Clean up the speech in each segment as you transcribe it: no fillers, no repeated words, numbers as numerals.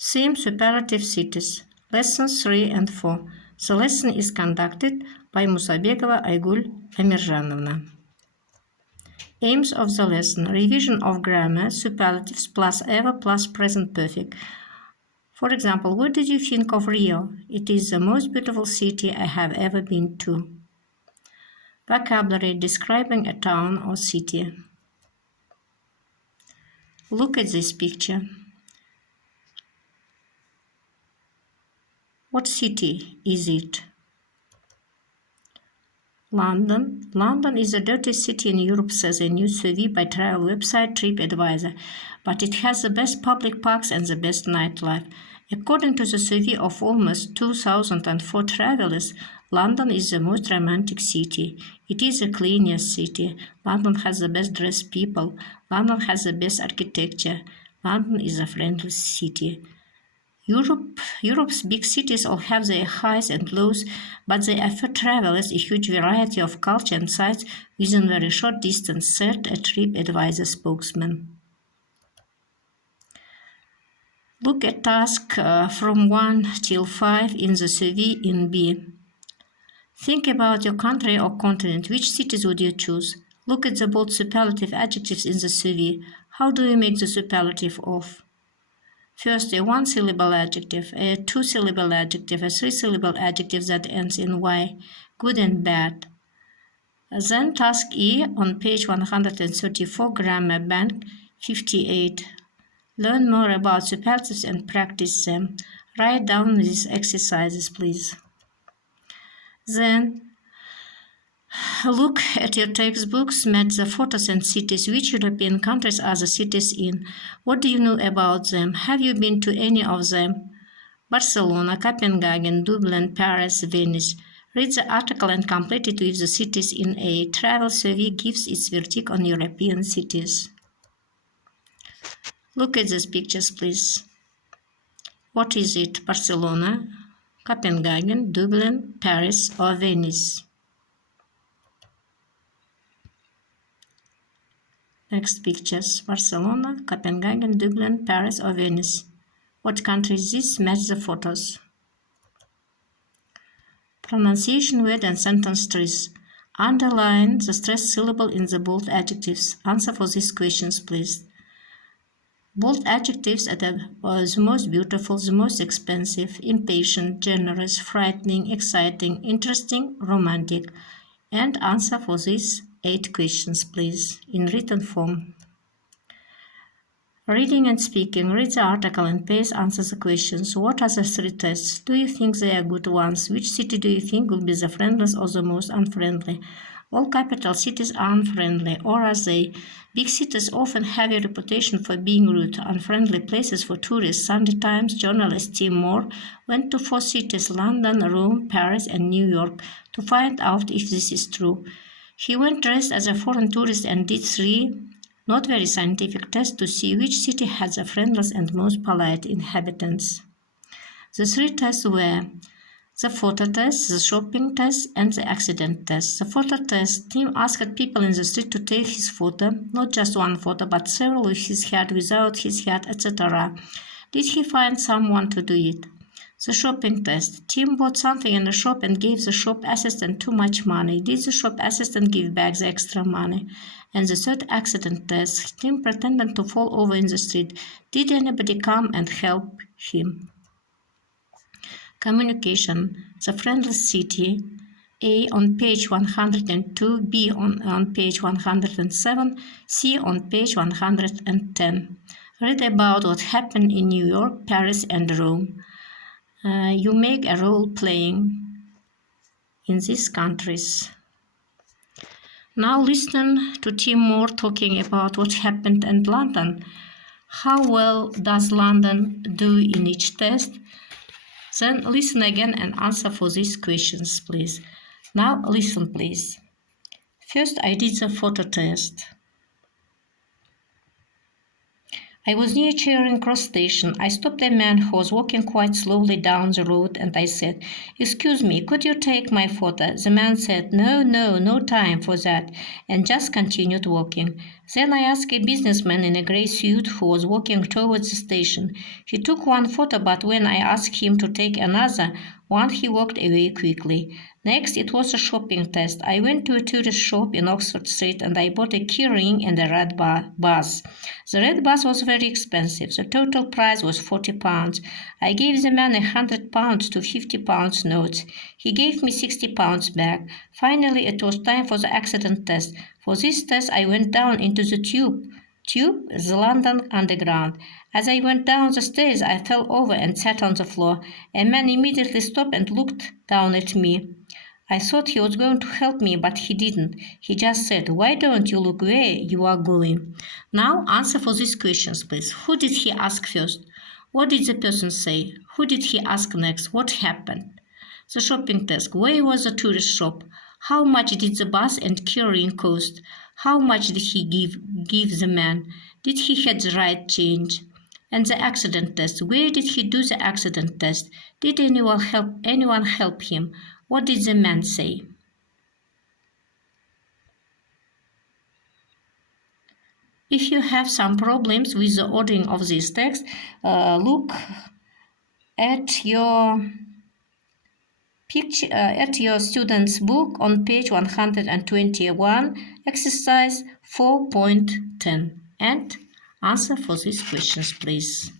Same superlative cities. Lessons 3 and 4. The lesson is conducted by Musabekova Aygul Amirjanovna. Aims of the lesson: revision of grammar, superlatives plus ever plus present perfect. For example, what did you think of Rio? It is the most beautiful city I have ever been to. Vocabulary describing a town or city. Look at this picture. What city is it? London. London is the dirtiest city in Europe, says a new survey by travel website TripAdvisor, but it has the best public parks and the best nightlife. According to the survey of almost 2004 travelers, London is the most romantic city. It is the cleanest city. London has the best dressed people. London has the best architecture. London is a friendly city. Europe's big cities all have their highs and lows, but they offer travelers a huge variety of culture and sights within a very short distance, said a TripAdvisor spokesman. Look at task from 1 till 5 in the survey in B. Think about your country or continent. Which cities would you choose? Look at the bold superlative adjectives in the survey. How do you make the superlative of? First, a one-syllable adjective, a two-syllable adjective, a three-syllable adjective that ends in Y, good and bad. Then task E on page 134, Grammar Bank 58. Learn more about superlatives and practice them. Write down these exercises, please. Then look at your textbooks, match the photos and cities. Which European countries are the cities in? What do you know about them? Have you been to any of them? Barcelona, Copenhagen, Dublin, Paris, Venice. Read the article and complete it with the cities in A. Travel survey gives its verdict on European cities. Look at these pictures, please. What is it? Barcelona, Copenhagen, Dublin, Paris, or Venice? Next pictures. Barcelona, Copenhagen, Dublin, Paris, or Venice. What country is this? Match the photos. Pronunciation word and sentence trees. Underline the stressed syllable in the bold adjectives. Answer for these questions, please. Bold adjectives are the most beautiful, the most expensive, impatient, generous, frightening, exciting, interesting, romantic. And answer for these 8 questions, please, in written form. Reading and speaking. Read the article and paste answer the questions. What are the 3 tests? Do you think they are good ones? Which city do you think will be the friendliest or the most unfriendly? All capital cities are unfriendly, or are they? Big cities often have a reputation for being rude, unfriendly places for tourists. Sunday Times journalist Tim Moore went to 4 cities, London, Rome, Paris, and New York, to find out if this is true. He went dressed as a foreign tourist and did 3 not very scientific tests to see which city had the friendliest and most polite inhabitants. The 3 tests were the photo test, the shopping test, and the accident test. The photo test, Tim asked people in the street to take his photo, not just one photo, but several with his hat, without his hat, etc. Did he find someone to do it? The shopping test. Tim bought something in the shop and gave the shop assistant too much money. Did the shop assistant give back the extra money? And the 3rd accident test. Tim pretended to fall over in the street. Did anybody come and help him? Communication. The friendly city. A on page 102, B on page 107, C on page 110. Read about what happened in New York, Paris, and Rome. You make a role playing in these countries. Now listen to Tim Moore talking about what happened in London. How well does London do in each test? Then listen again and answer for these questions, please. Now listen, please. First, I did the photo test. I was near Charing Cross station. I stopped a man who was walking quite slowly down the road and I said, "Excuse me, could you take my photo?" The man said, No time for that," and just continued walking. Then I asked a businessman in a grey suit who was walking towards the station. He took one photo, but when I asked him to take another one, he walked away quickly. Next, it was a shopping test. I went to a tourist shop in Oxford Street and I bought a keyring and a red bus. The red bus was very expensive. The total price was £40. I gave the man £100 to £50 notes. He gave me £60 back. Finally, it was time for the accident test. For this test, I went down into the tube, the London Underground. As I went down the stairs, I fell over and sat on the floor. A man immediately stopped and looked down at me. I thought he was going to help me, but he didn't. He just said, "Why don't you look where you are going?" Now answer for these questions, please. Who did he ask first? What did the person say? Who did he ask next? What happened? The shopping test. Where was the tourist shop? How much did the bus and keyring cost? How much did he give the man? Did he had the right change? And the accident test. Where did he do the accident test? Did anyone help him? What did the man say? If you have some problems with the ordering of this text, look at your picture at your student's book on page 121, exercise 4.10, and answer for these questions, please.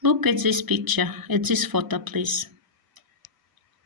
Look at this picture, at this photo, please.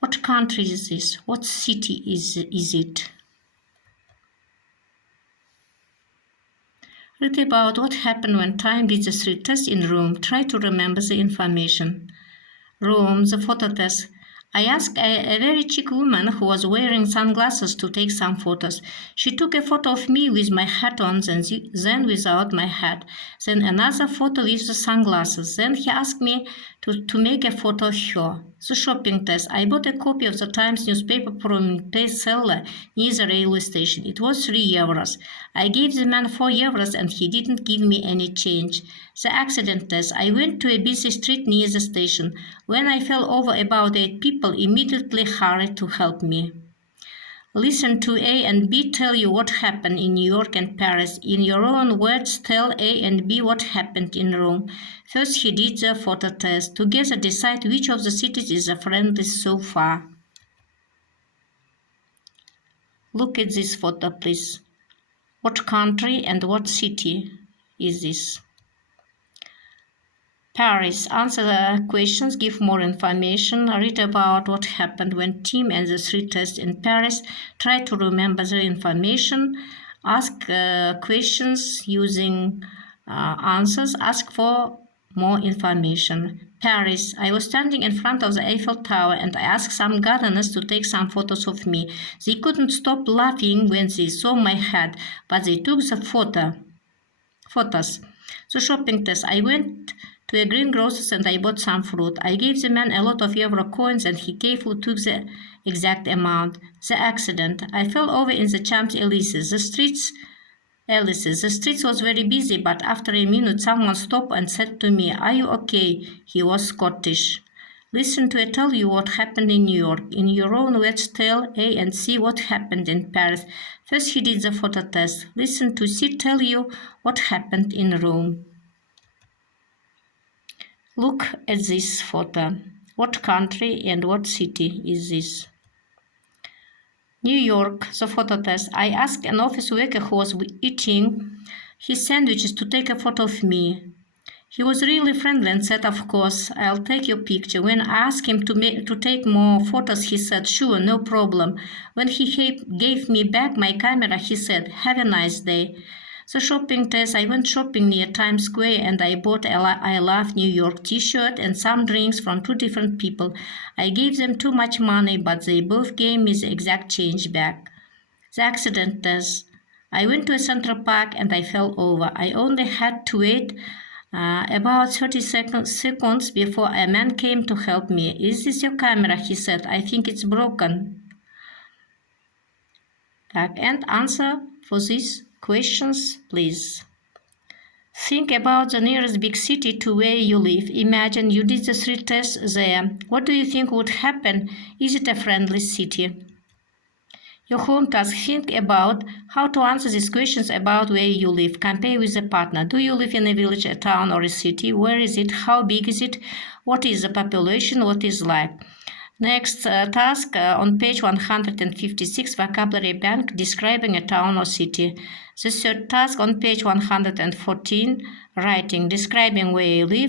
What country is this? What city is it? Read about what happened when time did the street test in Rome. Try to remember the information. Rome, the photo test. I asked a very chic woman who was wearing sunglasses to take some photos. She took a photo of me with my hat on, then without my hat. Then another photo with the sunglasses. Then he asked me to make a photo of her. The shopping test. I bought a copy of the Times newspaper from a bestseller near the railway station. It was €3. I gave the man €4 and he didn't give me any change. The accident test. I went to a busy street near the station. When I fell over, about 8 people immediately hurried to help me. Listen to A and B tell you what happened in New York and Paris. In your own words, tell A and B what happened in Rome. First, he did the photo test. Together, decide which of the cities is the friendliest so far. Look at this photo, please. What country and what city is this? Paris. Answer the questions, give more information, read about what happened when Tim and the street test in Paris, try to remember the information, ask questions using answers, ask for more information. Paris. I was standing in front of the Eiffel Tower and I asked some gardeners to take some photos of me. They couldn't stop laughing when they saw my hat, but they took the photos. The shopping test. I went to a greengrocer's and I bought some fruit. I gave the man a lot of euro coins and he carefully took the exact amount. The accident. I fell over in the Champs-Élysées. The streets was very busy, but after a minute someone stopped and said to me, "Are you okay?" He was Scottish. Listen to it tell you what happened in New York. In your own words, tell A and C what happened in Paris. First he did the photo test. Listen to C tell you what happened in Rome. Look at this photo. What country and what city is this? New York, the photo test. I asked an office worker who was eating his sandwiches to take a photo of me. He was really friendly and said, "Of course, I'll take your picture." When I asked him to take more photos, he said, "Sure, no problem." When he gave me back my camera, he said, "Have a nice day." The shopping test. I went shopping near Times Square and I bought a I Love New York t-shirt and some drinks from 2 different people. I gave them too much money, but they both gave me the exact change back. The accident test. I went to a Central Park and I fell over. I only had to wait about 30 seconds before a man came to help me. "Is this your camera?" he said. "I think it's broken." And answer for these questions, please. Think about the nearest big city to where you live. Imagine you did the 3 tests there. What do you think would happen? Is it a friendly city? Your home task: think about how to answer these questions about where you live. Compare with a partner. Do you live in a village, a town, or a city? Where is it? How big is it? What is the population? What is like? Next task on page 156, vocabulary bank, describing a town or city. The third task on page 114, writing, describing where you live.